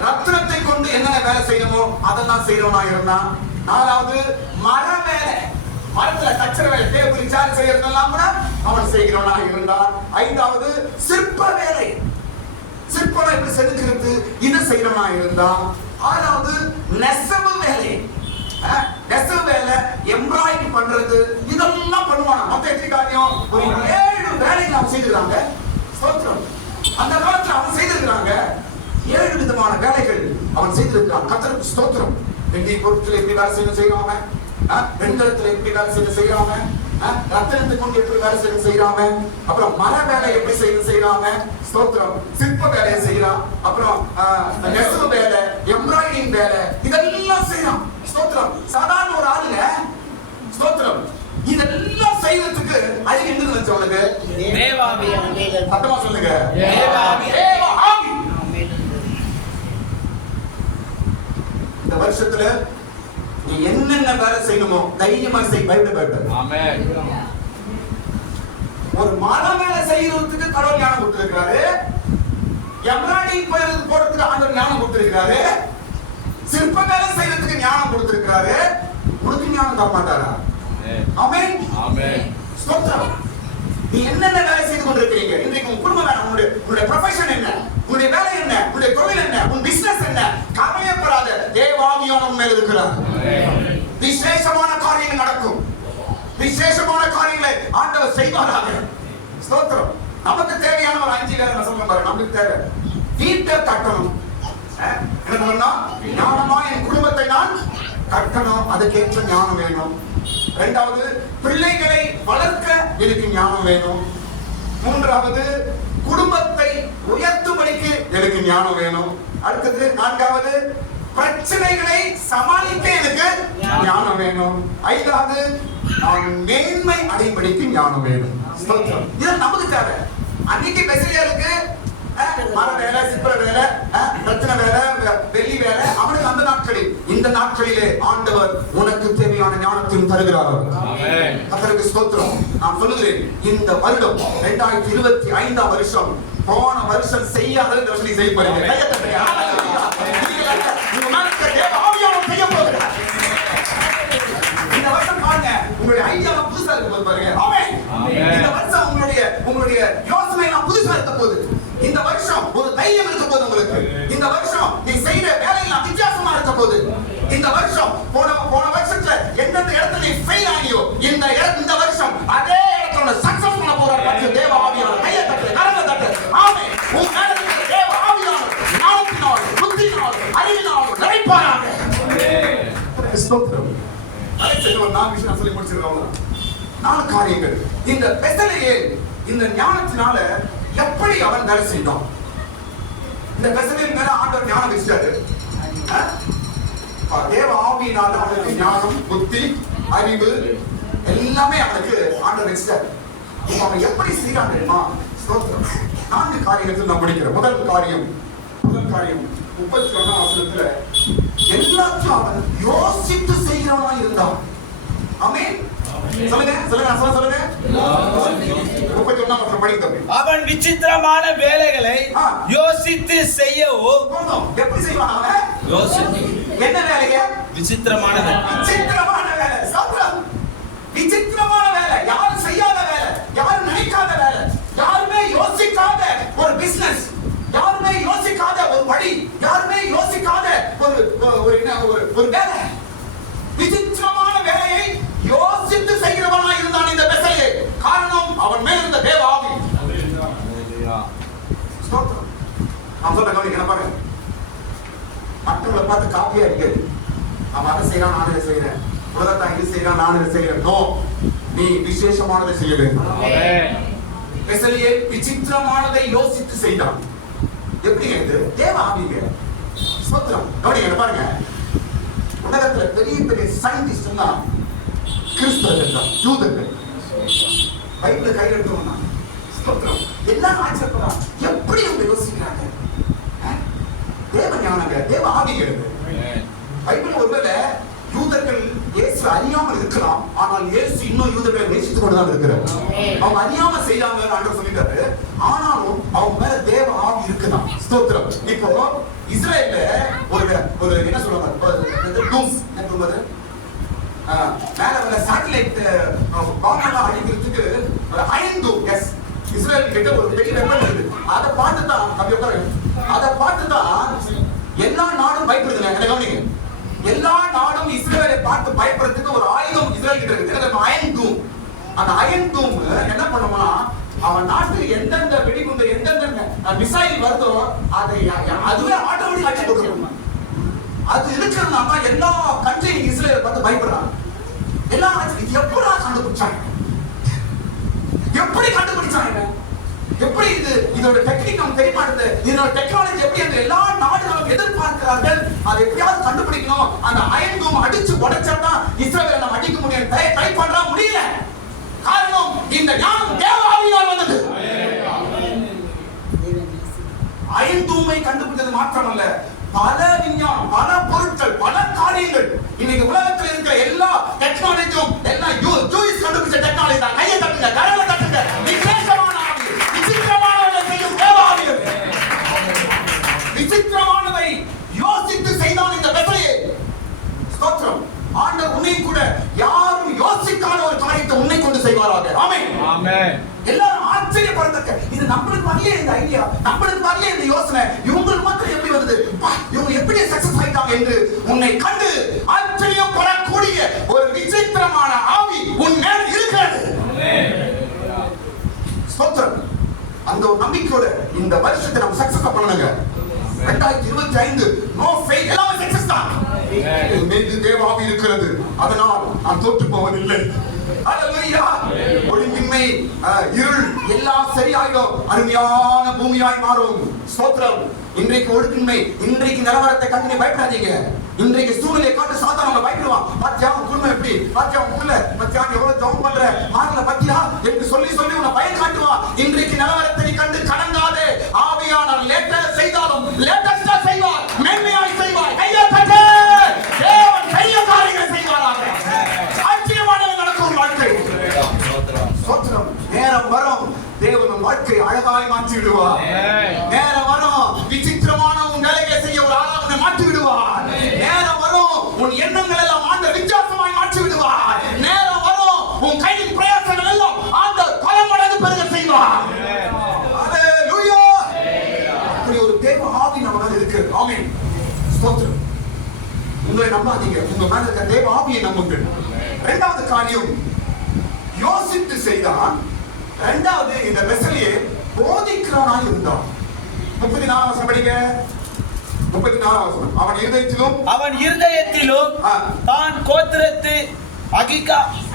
ரத்தினத்தை கொண்டு என்னென்ன வேலை செய்யணுமோ அதெல்லாம் செய்யறவனா இருந்தான். நாலாவது மர வேலை, மரத்துல தச்சர வேலை, டேபிள் சேர் செய்யறதெல்லாம் கூட அவன் செய்கிறவனா இருந்தான். ஐந்தாவது சிற்ப வேலை, சிற்பம் இப்படி செதுக்கிறது இதை செய்யறவனா இருந்தான். ஆறாவது நெசவு வேலை, எம்ப்ராய்டரி பண்றது இதெல்லாம் பண்ணுவானா. மொத்த எத்தனை காரியம்? ஒரு 7 வேலைகளை அவன் செய்திருக்காங்க. அந்த காலத்துல அவன் செய்திருக்கிறாங்க 7 விதமான வேலைகள் அவன் செய்திருக்கிறான். கர்த்தருக்கு ஸ்தோத்திரம். வெள்ளி பொருட்கள் எப்படி வேலை செய்யறாம, வெண்கலத்துல எப்படி வேலை செய்யறாம, ரத்தினத்தை கொண்டு எப்படி வேலை செய்யறாம, அப்புறம் மர வேலை எப்படி செய்யறாம, ஸ்தோத்திரம், சிற்ப வேலையை செய்யறான். அப்புறம் நெசவு வேலை, எம்ப்ராய்டிங் வேலை இதெல்லாம் செய்யறான். ஸ்தோத்திரம். சாதாரண ஒரு ஆளுங்க. ஸ்தோத்திரம். இதெல்லாம் செய்யறதுக்கு அது என்ன நினைச்சவனுக்கு தேவாவி. அர்த்தமா சொல்லுங்க. தேவாவி. இந்த வருஷத்துல நீ என்னென்ன வேலை செய்யணுமோ தைரியமா செய். பயப்பட. ஆமென். ஒரு மர வேலை செய்யறதுக்கு கடவுள் ஞானம் கொடுத்திருக்காரு. எம்ப்ராய்டிங் போடுறதுக்கு ஆண்டவர் ஞானம் கொடுத்திருக்காரு. சிற்ப வேலை செய்யறதுக்கு ஞானம் கொடுத்திருக்காரு. உனக்கு ஞானம் தர மாட்டாரா? ஆமென். ஆமென். ஸ்தோத்திரம். நீ என்னென்ன வேலை செய்து கொண்டிருக்கிறீங்க? இன்றைக்கு உன் குடும்பம் என்ன? உன்னுடைய ப்ரொஃபஷன் என்ன? உன்னுடைய வேலை என்ன? உன்னுடைய தொழில் என்ன? உன் பிசினஸ் என்ன? கவலைப்படாத. தேவ ஆவியானவர் மேல் இருக்கிறார். விசேஷமான காரியங்கள் நடக்கும். விசேஷமான காரியங்களை ஆண்டவர் செய்வாராக. ஸ்தோத்திரம். நமக்கு தேவையான ஒரு 5 வேலை நான் சொல்றேன் பாருங்க. நமக்கு தேவை வீட்டை கட்டணும். என்ன பண்ணா? ஞானமா என் குடும்பத்தை நான் கட்டணும். அதுக்கேற்ற ஞானம் வேணும். இரண்டாவது பிள்ளைகளை வளர்க்க எனக்கு ஞானம் வேணும். மூன்றாவது குடும்பத்தை உயர்த்தும்படிக்கு எனக்கு ஞானம் வேணும். அடுத்தது நான்காவது பிரச்சனைகளை சமாளிக்க எனக்கு ஞானம் வேணும். ஐந்தாவது நான் மேன்மை அடைபடிக்கு ஞானம் வேணும். இது நமக்கு தேவை. அன்னைக்கு பெசலேயருக்கு மர வேலை, சிற்ப வேலை, ரத்தின வேலை, வெள்ளி வேலை அவனுக்கு அந்த நாட்களில். இந்த நாட்களிலே ஆண்டவர் உனக்கு தேவையான ஞானத்தையும் தருகிறார். ஆமென். கர்த்தருக்கு ஸ்தோத்திரம். நான் சொல்லுகிறேன், இந்த வருடம் 2025ஆம் வருஷம் போன வருஷம் செய்யாததை இந்த வருஷம் செய்ய போறீங்க. கையை தட்டுங்க. உங்க மனசுக்கு தேவ ஆவியானவர் செய்ய போகிறார். இந்த வருஷம் பாருங்க, உங்களுடைய ஐடியா புதுசா இருக்க போது பாருங்க. ஆமென். இந்த வருஷம் உங்களுடைய யோசனை எல்லாம் புதுசா இருக்க போகுது. இந்த வருஷம் ஒரு தைரியம் இருக்க போது உங்களுக்கு. இந்த வருஷம் நீ செய்யற வேலையெல்லாம் வித்தியாசமா இருக்க போது. இந்த வருஷம் போன வருஷத்துல எந்தெந்த இடத்துல நீ ஃபெயில் ஆகியோ இந்த வருஷம் அதே இடத்துல சக்சஸ் பண்ண போற பட்ச தேவ ஆவியானவர் கையை தட்டு, கரங்களை தட்டு. ஆமென். உன் மேல இருக்கிற தேவ ஆவியானவர் ஞானத்தினால், புத்தியினால், அறிவினால் நிறைப்பாராக. ஸ்தோத்திரம். ஒரு 4 விஷயம் சொல்லி முடிச்சிருக்கோம். 4 காரியங்கள். இந்த பெசலேயர் இந்த ஞானத்தினால எப்படி அவன் வேலை செய்தான்? இந்த பெசலேயர் மேல ஆண்டவர் ஞானம் வச்சாரு. தேவ ஆவியினால அவனுக்கு ஞானம், புத்தி, அறிவு எல்லாமே அவனுக்கு ஆண்டவர் வச்சாரு. அவன் எப்படி செய்யறான் தெரியுமா? ஸ்தோத்திரம். 4 காரியங்கள் நான் படிக்கிறேன். முதல் காரியம் 31ஆம் வசனத்துல எல்லாத்தையும் அவன் யோசித்து செய்கிறவனா இருந்தான். ஆமென். சொல்லுங்க. 31ஆம் வசனம் படிங்க. அவன் விசித்திரமான வேலைகளை யோசித்து செய்யவும். எப்படி செய்வான் அவன்? யோசித்து. என்ன வேலைங்க? விசித்திரமான வேலை. விசித்திரமான வேலை. யாரும் செய்யாத வேலை, யாரும் நினைக்காத வேலை, யாருமே சொல்ல கவனிக்க பாருங்க. மற்றவங்களை பார்த்து காப்பியா இருக்கு. அவன் அதை செய்யறான், நான் இதை செய்யறேன். உலகத்தான் இது செய்யறான், நான் இதை செய்யறேன். நோ, நீ விசேஷமானதை செய்ய வேண்டும். பெசலியே விசித்திரமானதை யோசித்து செய்தான். எப்படிங்க இது? தேவ ஆவிங்க. ஸ்தோத்திரம். கவனிங்க பாருங்க. உலகத்துல பெரிய பெரிய சயின்டிஸ்ட் எல்லாம் கிறிஸ்தவர்கள் தான், யூதர்கள். பைபிளை கையில் எடுத்தோம்னா ஸ்தோத்திரம் எல்லாம் ஆச்சரியப்படுறாங்க. எப்படி இவங்க யோசிக்கிறாங்க? தேவ ஞானங்க, தேவ ஆவிகள். பைபிள் ஒருவேளை யூதர்கள் இயேசு அறியாமல் இருக்கலாம், ஆனால் இயேசு இன்னும் யூதர்களை நேசித்துக் கொண்டுதான் இருக்கிறார். அவங்க அறியாம செய்யாம ஆண்டவர் சொல்லிட்டாரு, ஆனாலும் அவங்க மேல தேவ ஆவி இருக்குதான். ஸ்தோத்திரம். இப்போ இஸ்ரேல்ல ஒரு என்ன சொல்லுவாங்க, மேல வர சேட்டலைட் பாம்பெல்லாம் அடிக்கிறதுக்கு ஒரு அயன் டூம். எஸ், இஸ்ரேல் கிட்ட ஒரு பெரிய வெப்பன் இருக்கு. அதை பார்த்து தான் அப்படி உட்காருங்க. அதை பார்த்து தான் எல்லா நாடும் பயப்படுதுங்க. என்ன கவனிங்க, எல்லா நாடும் இஸ்ரேலை பார்த்து பயப்படுறதுக்கு ஒரு ஆயுதம் இஸ்ரேல் கிட்ட இருக்கு, அயன் டூம். அந்த அயன் டூம் என்ன பண்ணுமா, அவன் நாட்டுக்கு எந்தெந்த வெடிகுண்டு எந்தெந்த மிசைல் வருதோ அதை அதுவே ஆட்டோமேட்டிக் அடிச்சு கொடுக்கணும். அது இருக்கிறதுனால எல்லா கண்ட்ரியும் இஸ்ரேலை பார்த்து பயப்படுறாங்க. எல்லாம் எப்படா கண்டுபிடிச்சாங்க, எப்படி கண்டுபிடிச்சாங்க, எப்படி இதோட டெக்னிக் நமக்கு தெரிய மாட்டேங்குது, இதோட டெக்னாலஜி எப்படி அந்த எல்லா நாடுகளும் எதிர்பார்க்கிறார்கள், அதை எப்படியாவது கண்டுபிடிக்கணும். அந்த அயன் டூம் அடிச்சு உடைச்சா இஸ்ரேலை நம்ம அடிக்க முடியும். ட்ரை பண்றா, முடியல. காரணம் இந்த ஞானம் தேவ ஆவியால் வந்தது. அயன் டூமை கண்டுபிடித்தது மாத்திரமல்ல, பல விஞ்ஞானம், பல பொருட்கள், பல காரியங்கள் இன்னைக்கு உலகத்தில் இருக்கிற எல்லா டெக்னாலஜியும் எல்லாம் ஜூயிஸ் கண்டுபிடிச்ச டெக்னாலஜி தான். கையை தட்டுங்க, கரங்களை தட்டுங்க. விசேஷமான ஆவி, விசித்திரமானதை செய்யும் தேவ ஆவி. விசித்திரமானதை யோசித்து செய்தான் இந்த பெசலியே. ஸ்தோத்திரம். ஆண்டவர் உன்னை கூட யாரும் யோசிக்காத ஒரு காரியத்தை உன்னை கொண்டு செய்வாராக. ஆமென். ஆமென். எல்லாரும் ஆச்சரியப்படுறாங்க. இது நம்மளுக்கு வரலையே இந்த ஐடியா, நம்மளுக்கு வரலையே இந்த யோசனை, இவங்களுக்கு மாத்திரம் எப்படி வந்தது, இவங்க எப்படி சக்சஸ் ஆயிட்டாங்க என்று உன்னை கண்டு ஆச்சரியப்படக்கூடிய ஒரு விசித்திரமான ஆவி உன் மேல் இருக்கிறது. ஸ்தோத்திரம். அந்த ஒரு நம்பிக்கையோட இந்த வருஷத்தை நம்ம சக்சஸ் பண்ணணுங்க. 2025 நோ ஃபெயில், எல்லாமே சக்சஸ் தான். தேவ ஆவி இருக்கிறது, அதனால் நான் தோற்று போவதில்லை. ஹalleluya. ஒளிமின்மை, இருள் எல்லாம் சரியாயிடும், அருமையான பூமியாய் மாறும். ஸ்தோத்திரம். இன்றைக்கு ஒழுக்கின்மை, இன்றைக்கு நிலவரத்தை கண்டு நீ பயப்படாதீங்க. இன்றைக்கு சூழ்நிலையை காட்டு சாத்தான் நம்ம பயப்படுவான். பாத்தியா உன் குடும்பம் எப்படி, பாத்தியா உன் புள்ள, பாத்தியா எவ்வளவு ஜெபம் பண்ற, மாறல பாத்தியா என்று சொல்லி உன்னை பயம் காட்டுவான். இன்றைக்கு நிலவரத்தை நீ கண்டு கடங்காதே. ஆவியானவர் லேட்டர் செய்தாலும் லேட்டஸ்டா செய்வார், மேன்மையாய் செய்வார். கையை தட்டு. தேவன் பெரிய காரியங்களை செய்வாராக. ஆச்சரியமானது நடக்கும் வாழ்க்கை. ஸ்தோத்திரம். நேரம் வரும், தேவன் வாழ்க்கை அழகாய் மாற்றி விடுவார். நேரம் வரும், விசித்திரமான உன் வேலைகளை செய்ய ஒரு ஆளாக மாற்றி விடுவார். நேரம் வரும், உன் எண்ணங்கள் எல்லாம் ஆண்டவர் வித்தியாசமாய் மாற்றி விடுவார். நேரம் வரும், உன் கையின் பிரயாசங்கள் எல்லாம் ஆண்டவர் பல மடங்கு பெருக செய்வார். ஹalleluya. அப்படி ஒரு தேவ ஆவி நமக்கு இருக்கு. ஆமென். ஸ்தோத்திரம். உங்களை நம்பாதீங்க, உங்க மேல இருக்க தேவ ஆவியை நம்புங்கள். இரண்டாவது காரியம் யோசித்து செய்தான். இரண்டாவது, இந்த பெசலியே போதிக்கிறவனாய் இருந்தான். 34 வசனம் படிங்க. 34 வசனம். அவன் இருதயத்திலும் தான் கோத்திரத்து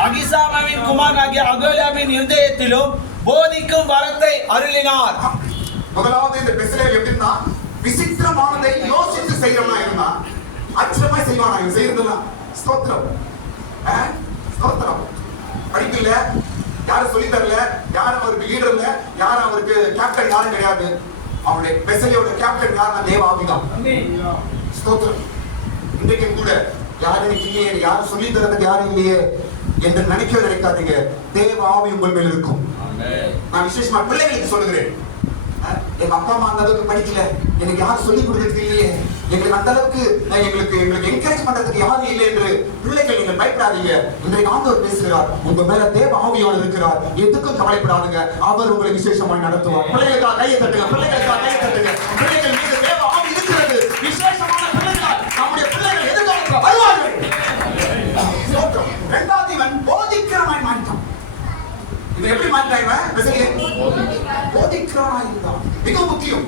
அகிசாமாவின் குமாரனாகிய அகோலியாவின் இருதயத்திலும் போதிக்கும் வரத்தை அருளினார். முதலாவது இந்த பெசலியே எப்படின்னா விசித்திரமானதை யோசித்து செய்யறவனா இருந்தான். ஆச்சரியமாய் செய்வானா இவன் செய்யறதுலாம். ஸ்தோத்திரம். ஸ்தோத்திரம். படிக்கல, யாரும் சொல்லி தரல, யாரும் அவருக்கு லீடர் இல்ல, யாரும் அவருக்கு கேப்டன் யாரும் கிடையாது. அவனுடைய பெசலியோட கேப்டன் யாருன்னா தேவ ஆவிதான். ஸ்தோத்திரம். இன்றைக்கு கூட யாரும் இல்லையே, யாரும் சொல்லி தரதுக்கு யாரும் இல்லையே என்று நினைக்காதீங்க. தேவ ஆவி உங்கள் மேல் இருக்கும். நான் விசேஷமா பிள்ளைகளுக்கு சொல்லுகிறேன், எங்க அப்பா அம்மா அந்த அளவுக்கு படிக்கல, எனக்கு யாரும் சொல்லிக் கொடுக்கறதுக்கு இல்லையே, எங்களுக்கு அந்த அளவுக்கு எங்களுக்கு என்கரேஜ் பண்றதுக்கு யாரும் இல்லை என்று பிள்ளைகள் நீங்கள் பயப்படாதீங்க. இன்றைக்கு ஆண்டவர் பேசுகிறார், உங்க மேல தேவ ஆவியானவர் இருக்கிறார். எதுக்கும் கவலைப்படாதுங்க, அவர் உங்களை விசேஷமாய் நடத்துவார். பிள்ளைகளுக்காக கையை தட்டுங்க, பிள்ளைகளுக்காக கையை தட்டுங்க. பிள்ளைகள் மீது தேவ ஆவி இருக்கிறது. விசேஷமான பிள்ளைகள், நம்முடைய பிள்ளைகள் எதிர்காலத்தில் வருவார்கள். இரண்டாவது, இவன் போதிக்கிறவனாய் மாறிட்டான். இவன் எப்படி மாறிட்டான்? போதிக்கிறவனாய் இருந்தான். மிக முக்கியம்.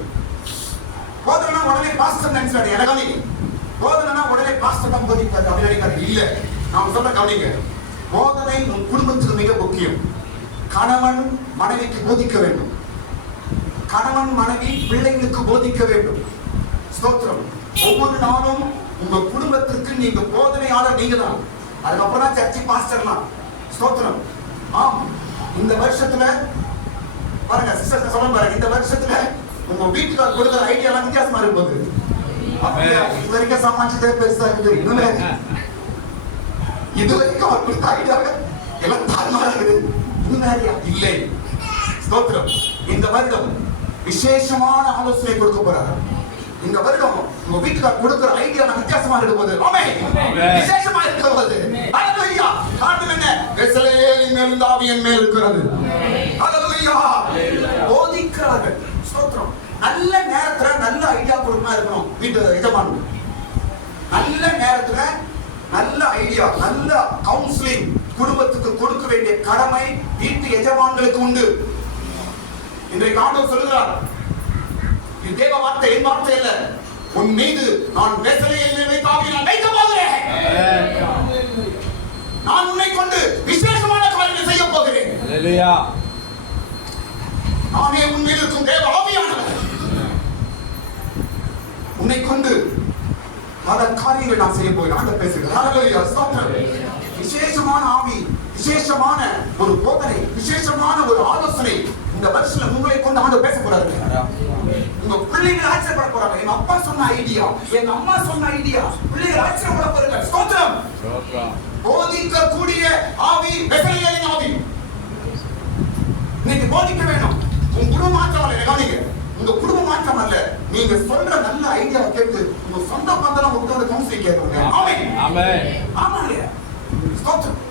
போதனா உடனே பாஸ்டர் நினைச்சாரு. எனக்கு போதனா உடனே பாஸ்டர் தான் போதிப்பாரு அப்படி நினைக்காரு. இல்ல, நான் சொல்ற கவனிங்க. போதனை உன் குடும்பத்துக்கு மிக முக்கியம். கணவன் மனைவிக்கு போதிக்க வேண்டும். கணவன் மனைவி பிள்ளைகளுக்கு போதிக்க வேண்டும். ஸ்தோத்திரம். ஒவ்வொரு நாளும் உங்க குடும்பத்திற்கு நீங்க போதனையாளர் நீங்க தான். அதுக்கப்புறம் தான் சர்ச்சை பாஸ்டர்லாம். ஸ்தோத்திரம். ஆம், இந்த வருஷத்துல பாருங்க சிஸ்டர் சொல்ல பாருங்க, இந்த வருஷத்துல உங்க வீட்டுக்கு கொடுக்குற ஐடியா எல்லாம் வித்தியாசமா இருக்கும்போது இது வரைக்கும் சமாளிச்சதே பெருசா இருக்குது. இன்னுமே இது வரைக்கும் அவர் கொடுத்த ஐடியா எல்லாம் தாறுமாறா இருக்குது. இல்லை. ஸ்தோத்திரம். இந்த வருடம் விசேஷமான ஆலோசனை கொடுக்க போறாரு. இந்த வருடம் உங்க வீட்டுக்கார் கொடுக்கிற ஐடியா வித்தியாசமா இருக்க போது. விசேஷமா இருக்க போது. ஹalleluya. காரணம் என்ன? பெத்லகேமின் மேல் இருந்த ஆவி என் மேல் இருக்கிறது. ஹalleluya. போதிக்கிறார்கள். ஸ்தோத்திரம். நல்ல நேரத்துல நல்ல ஐடியா கொடுக்கமா இருக்கணும் வீட்டு எஜமான். நல்ல நேரத்துல நல்ல ஐடியா, நல்ல கவுன்சிலிங் குடும்பத்துக்கு கொடுக்க வேண்டிய கடமை வீட்டு எஜமான்களுக்கு உண்டு. இன்றைக்கு ஆண்டவர் சொல்லுகிறார், இது தேவ வார்த்தை, என் வார்த்தை இல்ல. உன் மீது நான் பெத்லகேமின் மேல் ஆவியை வைக்க போகிறேன். நான் உன்னை கொண்டு விசேஷமான காரியங்களை செய்ய போகிறேன். ஹalleluya. நானே உன் மீது இருக்கும் தேவ ஆவியானவர். உன்னை கொண்டு பல காரியங்களை நான் செய்ய போகிறேன். ஆண்டவர் பேசுகிறார். ஹalleluya. ஸ்தோத்திரம். விசேஷமான ஆவி, விசேஷமான ஒரு போதனை, விசேஷமான ஒரு ஆலோசனை இந்த வருஷத்துல உங்களை கொண்டு ஆண்டவர் பேச போறாரு. உங்க பிள்ளைகள் ஆச்சரியப்பட போறாங்க. எங்க அப்பா சொன்ன ஐடியா, எங்க அம்மா சொன்ன ஐடியா, பிள்ளைகள் ஆச்சரியப்பட போறாங்க. ஸ்தோத்திரம். போதிக்க கூடிய ஆவி பெத்லகேமின் ஆவி இன்னைக்கு போதிக்க வேணும். உங்க குடும்பம் மாற்றம் அல்ல. கவனிங்க, உங்க குடும்பம் மாற்றம் அல்ல. நீங்க சொல்ற நல்ல ஐடியாவை கேட்டு உங்க சொந்த பந்தம் உங்களோட கவுன்சிலிங் கேட்கணும். ஆமென். ஆமென். ஆமாங்க. ஸ்தோத்திரம்.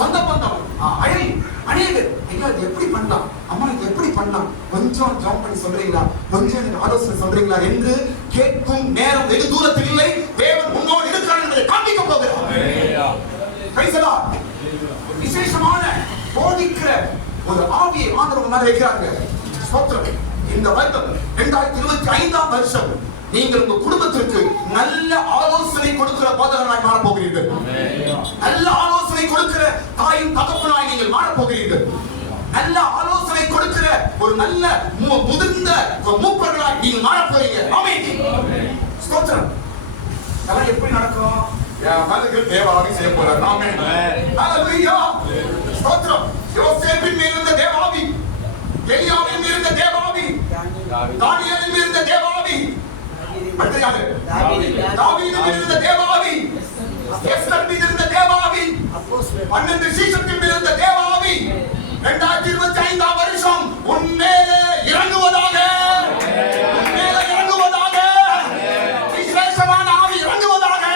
சொந்த பந்தம், அயல் அநேகர், ஐயா இது எப்படி பண்ணலாம், அம்மா இது எப்படி பண்ணலாம், கொஞ்சம் ஜாம் பண்ணி சொல்றீங்களா, கொஞ்சம் எனக்கு ஆலோசனை சொல்றீங்களா என்று கேட்கும் நேரம் வெகு தூரத்தில் இல்லை. தேவன் முன்னோடு இருக்கிறார் என்பதை காண்பிக்க போகிறார். Praise the Lord. விசேஷமான போதிக்கிற ஒரு ஆவியை ஆண்டவர் மேல வைக்கிறாங்க. ஸ்தோத்திரம். இந்த வருடம் 2025ஆம் வருஷம் நீங்கள் உங்க குடும்பத்திற்கு நல்ல ஆலோசனை கொடுக்கிற போதகராய் மாற போகிறீர்கள். நல்ல ஆலோசனை கொடுக்கிற தாயும் தகப்பனாய் நீங்கள் மாற போகிறீர்கள். நல்ல ஆலோசனை கொடுக்கிற ஒரு நல்ல முதிர்ந்த மூப்பர்களாய் நீங்கள் மாற போறீங்க. ஆமென். ஸ்தோத்திரம். அதெல்லாம் எப்படி நடக்கும்? மலர்கள் தேவ ஆவி செய்ய போறார். ஆமென். ஹalleluya. ஸ்தோத்திரம். யோசேப்பின் மேல் இருந்த தேவ ஆவி, எலியாவின் மேல் இருந்த தேவ ஆவி, தானியேலின் மேல் இருந்த தேவ ஆவி, தாவீதின் மேல் இருந்த தேவ ஆவி, எஸ்தர் மேல் இருந்த தேவ ஆவி, 12 சீஷர்கள் மேல் இருந்த தேவ ஆவி 2025ஆம் வருஷம் உன்மேலே இறங்குவதாக. உன்மேலே இறங்குவதாக. விசேஷமான ஆவி இறங்குவதாக.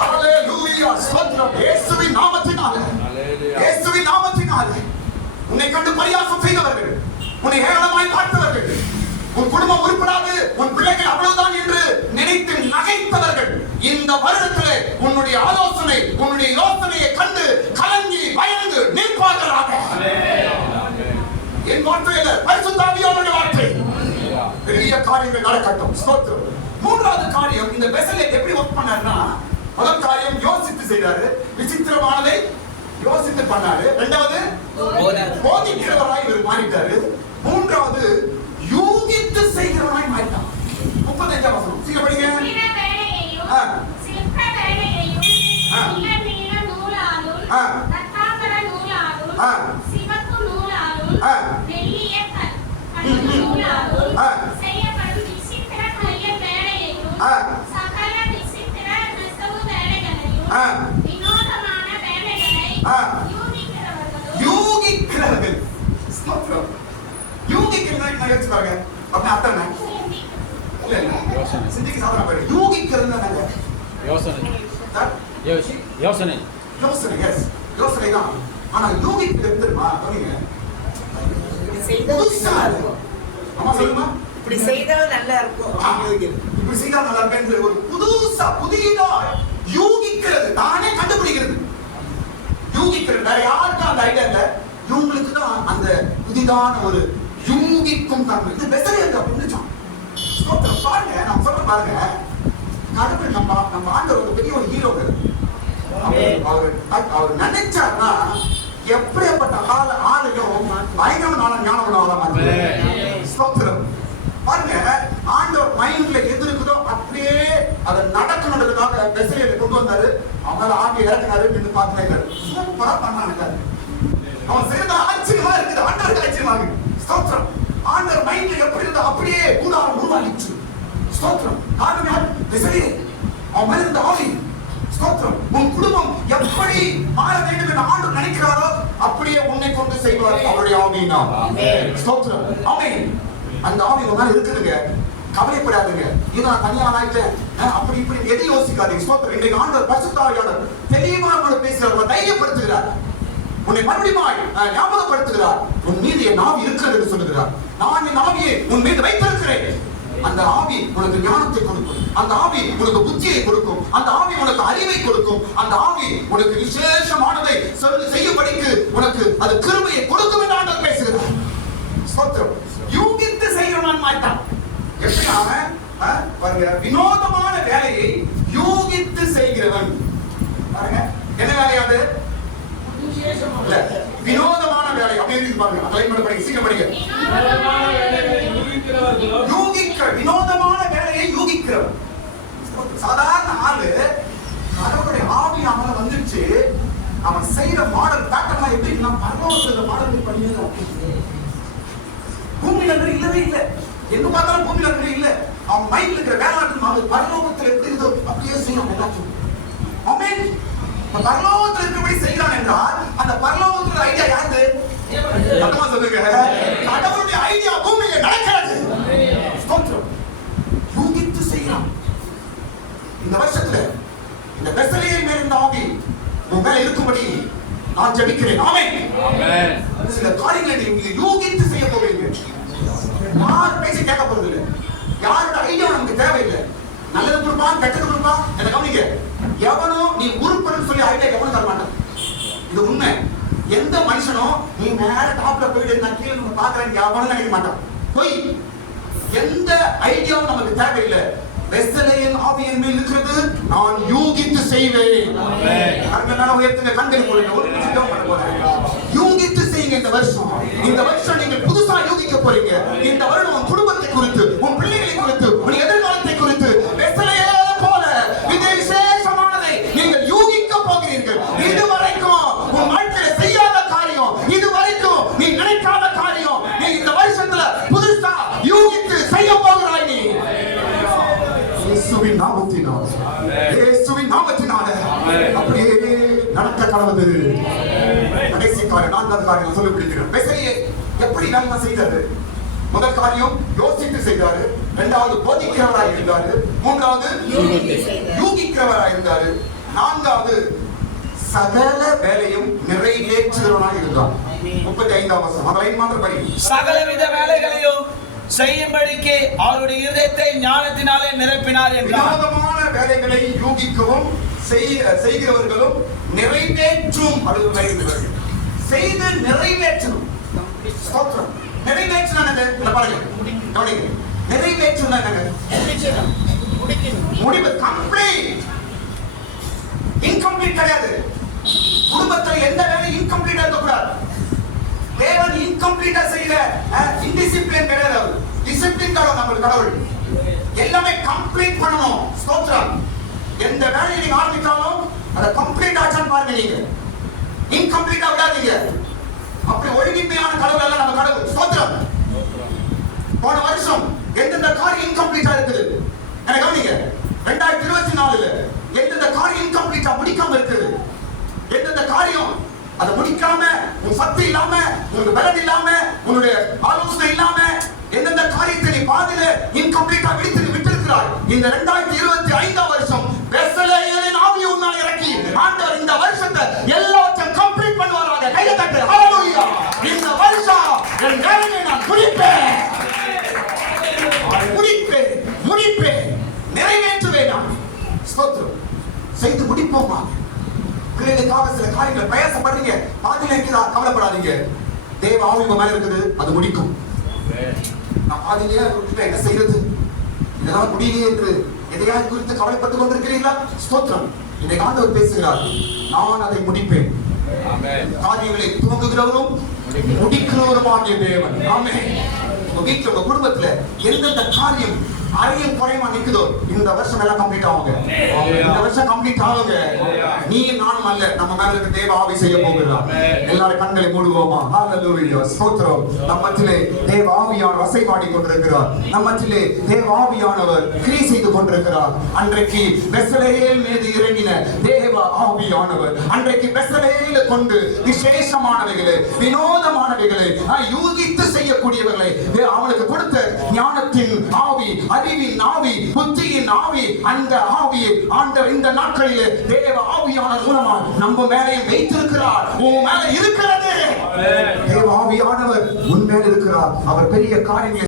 ஹalleluya. ஸ்தோத்திரம். இயேசுவின் நாமத்தினாலே, இயேசுவின் நாமத்தினாலே உன்னை கண்டு பரியாசம் செய்தவர்கள், உன்னை ஏளனமாய் பார்த்தவர்கள், உன் குடும்பம் உருப்படாது, உன் பிள்ளைகள் அவ்வளவுதான் என்று நினைத்து நகைத்தவர்கள் இந்த வருடத்திலே உன்னுடைய ஆலோசனை, உன்னுடைய யோசனையை கண்டு கலங்கி பயந்து நிற்பார்களாக. என் வார்த்தை இல்ல, பரிசுத்த ஆவியானவருடைய வார்த்தை. பெரிய காரியங்கள் நடக்கட்டும். ஸ்தோத்திரம். மூன்றாவது காரியம், இந்த பெத்லகேம் எப்படி ஒர்க் பண்ணாருன்னா, முதல் காரியம் யோசித்து செய்தாரு, விசித்திரமானதை யோசித்து பண்ணாரு. இரண்டாவது போதிக்கிறவராய் இவர் மாறிட்டாரு. மூன்றாவது யூகித்து செய்கிறவராய் மாறிட்டார். 35ஆம் வசனம் சீக்கிரம் படிங்க. யூகிக்கிறவர்கள். யூகிக்கிறவர்கள் யோசிச்சு பாருங்க. அப்படி அர்த்தம் என்ன? இல்ல இல்ல சிந்திக்க சாதனை பாரு. யூகிக்கிறது என்னங்க? யோசனை. யோசனை. யோசனை. எஸ், யோசனை தான். ஆனா யூகிக்கிறது தெரியுமா? கவனிங்க. இப்படி செய்தா அம்மா சொல்லுமா? இப்படி செய்தா நல்லா இருக்கும். இப்படி செய்தா நல்லா இருக்கும். ஒரு புதுசா புதியதா யூகிக்கிறது, தானே கண்டுபிடிக்கிறது. யூகிக்கிறது வேற யாருக்கும் அந்த ஐடியா இல்ல. இவங்களுக்கு தான் அந்த புதிதான ஒரு யூகிக்கும் தன்மை. இது பெத்லகேம் புரிஞ்சுச்சான். ஸ்தோத்திரம். பாருங்க, நான் சொல்றேன் பாருங்க, கடவுள் நம்ம ஆண்டவர் ஒரு பெரிய ஒரு ஹீரோ. அவர் நினைச்சாருன்னா எப்படிப்பட்ட ஆளையும் பயங்கரமான ஞானம். ஸ்தோத்திரம். பாருங்க, ஆண்டவர் மைண்ட்ல எது இருக்குதோ அப்படியே அதை நடக்கணுன்றதுக்காக பெசலியரை கொண்டு வந்தாரு. அவனால ஆவியை இறக்குனாரு. நின்று பார்த்துனாரு. சூப்பரா பண்ணாங்க. அவன் செய்யறது ஆச்சரியமா இருக்குது. ஆண்டவருக்கு ஆச்சரியமா இருக்கு. ஸ்தோத்திரம். ஆண்டவர் மைண்ட்ல எப்படி இருந்தோ அப்படியே கூடாரம் உருவாகிச்சு. ஸ்தோத்திரம். காரணம் யார்? பெசலியே. அவன் மேல இருந்த ஆவி. ஸ்தோத்திரம். உன் குடும்பம் எப்படி மாற வேண்டும் என்று ஆண்டவர் நினைக்கிறாரோ அப்படியே உன்னை கொண்டு செய்வார் அவருடைய ஆவியினால். ஸ்தோத்திரம். ஆமென். அந்த ஆவி உங்க மேல இருக்குதுங்க. கவலைப்படாதுங்க. இதான் தனியார் ஆயிட்டேன் அப்படி இப்படி எதை யோசிக்காதீங்க. ஸ்தோத்திரம். இன்றைக்கு ஆண்டவர் பரிசுத்த ஆவியானவர் தெளிவா உங்களை பேசுகிறார், தைரியப்படுத்துகிறார், உன்னை மறுபடியும் ஞாபகப்படுத்துகிறார். உன் மீது என் ஆவி இருக்கிறது என்று சொல்லுகிறார். நான் என் ஆவியை உன் மீது வைத்திருக்கிறேன். அந்த ஆவி உனக்கு ஞானத்தை கொடுக்கும். அந்த ஆவி உனக்கு புத்தியை கொடுக்கும். அந்த ஆவி உனக்கு அறிவை கொடுக்கும். அந்த ஆவி உனக்கு விசேஷமானதை செய்யும்படிக்கு உனக்கு அது கிருபையை கொடுக்கும் என்று ஆண்டவர் பேசுகிறார். ஸ்தோத்திரம். யூகித்து செய்கிறவன் மாட்டான். எப்படி அவன் பாருங்க, வினோதமான வேலையை யூகித்து செய்கிறவன். பாருங்க, என்ன வேலையாது? வினோதமான வேலை. அப்படி பாருங்க, படிக்க சீக்கிரம் படிக்க. யூகிக்க, வினோதமான வேலையை யூகிக்கிறவன். சாதாரண ஆளு கடவுளுடைய ஆவி அவன் வந்துச்சு. அவன் செய்யற மாடல் பேட்டர்ன் எப்படி பரலோகத்துல மாடல் பண்ணி பூமியில இல்லவே இல்லை. எங்க பார்த்தாலும் பூமியில இல்ல. அவன் மைண்ட்ல இருக்கிற வேளாண் பரலோகத்தில் எப்படி இருந்தோ அப்படியே செய்யணும் எல்லாத்தையும். ஆமென். பரலோகத்தில் இருக்கிறபடி செய்யறான் என்றால் அந்த பரலோகத்துல ஐடியா யாரு? சத்தமா சொல்லுங்க. கடவுளுடைய ஐடியா பூமியில நடக்கிறது. ஸ்தோத்திரம். யூகித்து செய்யறான். இந்த வருஷத்துல இந்த பெசலியர் மேல் இந்த ஆவி உன் மேல இருக்கும்படி நான் ஜெபிக்கிறேன். ஆமென். ஆமென். சில காரியங்களை நீங்க யூகித்து செய்ய போவீங்க. யார் பேசி கேட்க போறது இல்லை. யாரோட ஐடியா நமக்கு தேவையில்லை. நல்லது கொடுப்பான், கெட்டது கொடுப்பான். என்ன கவனிங்க, எவனோ நீ உருப்படும் சொல்லி ஐடியா எவனும் தர மாட்டான். இது உண்மை. எந்த மனுஷனும் நீ மேல டாப்ல போயிட்டு நான் கீழே நம்ம பாக்குறேன் எவனும் நினைக்க மாட்டான். போய் எந்த ஐடியாவும் நமக்கு தேவையில்லை. பெசலியர் ஆவியின் மேல் இருக்கிறது. நான் யூகித்து செய்வேன். ஆமென். உயர்த்துங்க கண்களை மூடுங்க. ஒரு நிமிஷம் பண்ண போறேன். யூகித்து செய்யுங்க. இந்த வருஷம் நீங்கள் புதுசா யூகிக்க போறீங்க. இந்த வருடம் உன் குடும்பத்தை குறித்து, உன் பிள்ளைகளை குறித்து, உன் எதிர்காலத்தை குறித்து பெசலியர் போல விசேஷமானதை நீங்கள் யூகிக்க போகிறீர்கள். இதுவரைக்கும் உன் வாழ்க்கையில செய்யாத காரியம், இதுவரைக்கும் நீ நினைக்காத காரியம் நீ இந்த வருஷத்துல புதுசா யூகித்து செய்ய போகிறாய். நீ இயேசுவின் நாமத்தினால அப்படியே நடக்க கடவுது. கடைசி காரியம், நான்காவது காரியம் சொல்லி பிடிக்கிறேன். பெசலியர் எப்படி நன்மை செய்தது? முதல் காரியம் யோசித்து செய்தாரு. இரண்டாவது போதிக்கிறவராய் இருந்தாரு. மூன்றாவது யூகிக்கிறவராய் இருந்தாரு. நான்காவது சகல வேலையும் நிறைவேற்றுகிறவராய் இருந்தார். 35ஆம் வசனம். அதை மாத்திரம் படி. சகலவித வேலைகளையும் செய்யும்படிக்கு அவருடைய இதயத்தை ஞானத்தினாலே நிரப்பினார் என்றார். வினோதமான வேலைகளை யூகிக்கவும் செய்கிறவர்களும் நிறைவேற்றும் அலுவலர்கள் செய்து நிறைவேற்றணும். ஸ்தோத்திரம். நிறைவேற்றணும் என்னது? பாருங்க, கவனிங்க. நிறைவேற்றணும் என்னங்க? முடிவு. கம்ப்ளீட். இன்கம்ப்ளீட் கிடையாது. குடும்பத்தில் எந்த வேலையும் இன்கம்ப்ளீட்டா இருக்கக்கூடாது. தேவன் இன்கம்ப்ளீட்டா செய்யல. இன்டிசிப்ளின் கிடையாது. டிசிப்ளின் கடவுள் எல்லாமே கம்ப்ளீட் பண்ணணும். ஸ்தோத்திரம். எந்த வேலையை நீங்க ஆரம்பித்தாலும் அதை கம்ப்ளீட் ஆச்சான்னு பாருங்க. நீங்க இன்கம்ப்ளீட்டா விடாதீங்க. அப்படி ஒழுங்கின்மையான கடவுள் எல்லாம் நம்ம கடவுள். ஸ்தோத்திரம். போன வருஷம் எந்தெந்த காரியம் இன்கம்ப்ளீட்டா இருக்குது எனக்கு கவனிங்க. 2024 எந்தெந்த காரியம் இன்கம்ப்ளீட்டா முடிக்காம இருக்குது, எந்தெந்த காரியம் அதை முடிக்காம உன் சக்தி இல்லாம, உனக்கு பலன் இல்லாம, உன்னுடைய ஆலோசனை இல்லாம எந்தெந்த காரியத்தை நீ பாதியில இன்கம்ப்ளீட்டா விட்டிருக்கிறாய். இந்த 2025ஆம் வருஷம் பெசலியரின் ஆவியை உன்னால் இறக்கி ஆண்டவர் இந்த வருஷத்தை எல்லாத்தையும் கம்ப்ளீட் பண்ணுவாராக. கையை தட்டு. ஹல்லேலூயா. இந்த வருஷம் என் வேலையை நான் முடிப்பேன், நிறைவேற்றுவேன். ஸ்தோத்திரம். செய்து முடிப்போமா? பிள்ளைகளுக்காக சில காரியங்களை பிரயாசப்படுறீங்க, பாதியில இருக்குதா, கவலைப்படாதீங்க. தேவ ஆவி உங்க மேல இருக்குது, அது முடிக்கும். நான் பாதியிலேயே விட்டுட்டேன், என்ன செய்யறது? இதெல்லாம் முடியலையே என்று எதையாவது குறித்து கவலைப்பட்டுக் கொண்டிருக்கிறீர்களா? ஸ்தோத்திரம். இன்னைக்கு ஆண்டவர் பேசுகிறார், நான் அதை முடிப்பேன். காரியங்களை துவங்குகிறவரும் முடிக்கிறவருமாகிய தேவன். ஆமென். உங்க வீட்டுல உங்க குடும்பத்துல எந்தெந்த காரியம் அரையும் குறையுமா நிக்குதோ இந்த வருஷம் எல்லாம் கம்ப்ளீட் ஆகுங்க. இந்த வருஷம் கம்ப்ளீட் ஆகுங்க. நீ நானும் அல்ல, நம்ம மேல இருக்க தேவ ஆவி செய்ய போகிறார். எல்லாரும் கண்களை மூடுவோமா? ஹalleluya. ஸ்தோத்திரம். நம்மத்திலே தேவ ஆவியானவர் வசைபாடி கொண்டிருக்கிறார். நம்மத்திலே தேவ ஆவியானவர் கிரியை செய்து கொண்டிருக்கிறார். அன்றைக்கு பெத்லகேம் மீது இறங்கின தேவ ஆவியானவர் அன்றைக்கு பெத்லகேமில கொண்டு விசேஷமானவைகளை வினோதமானவைகளை யூகித்து செய்யக்கூடியவர்களை அவனுக்கு கொடுத்த ஞானத்தின் ஆவி, அறிவின் ஆவி, புத்தியின் ஆவி, அந்த ஆவியை ஆண்டவர் இந்த நாட்களிலே தேவ ஆவியானவர் மூலமா நம்ம மேலே வைத்திருக்கிறார். உன் மேல இருக்கிறது. தேவ ஆவியானவர் உன் மேல இருக்கிறார். அவர் பெரிய காரியங்களை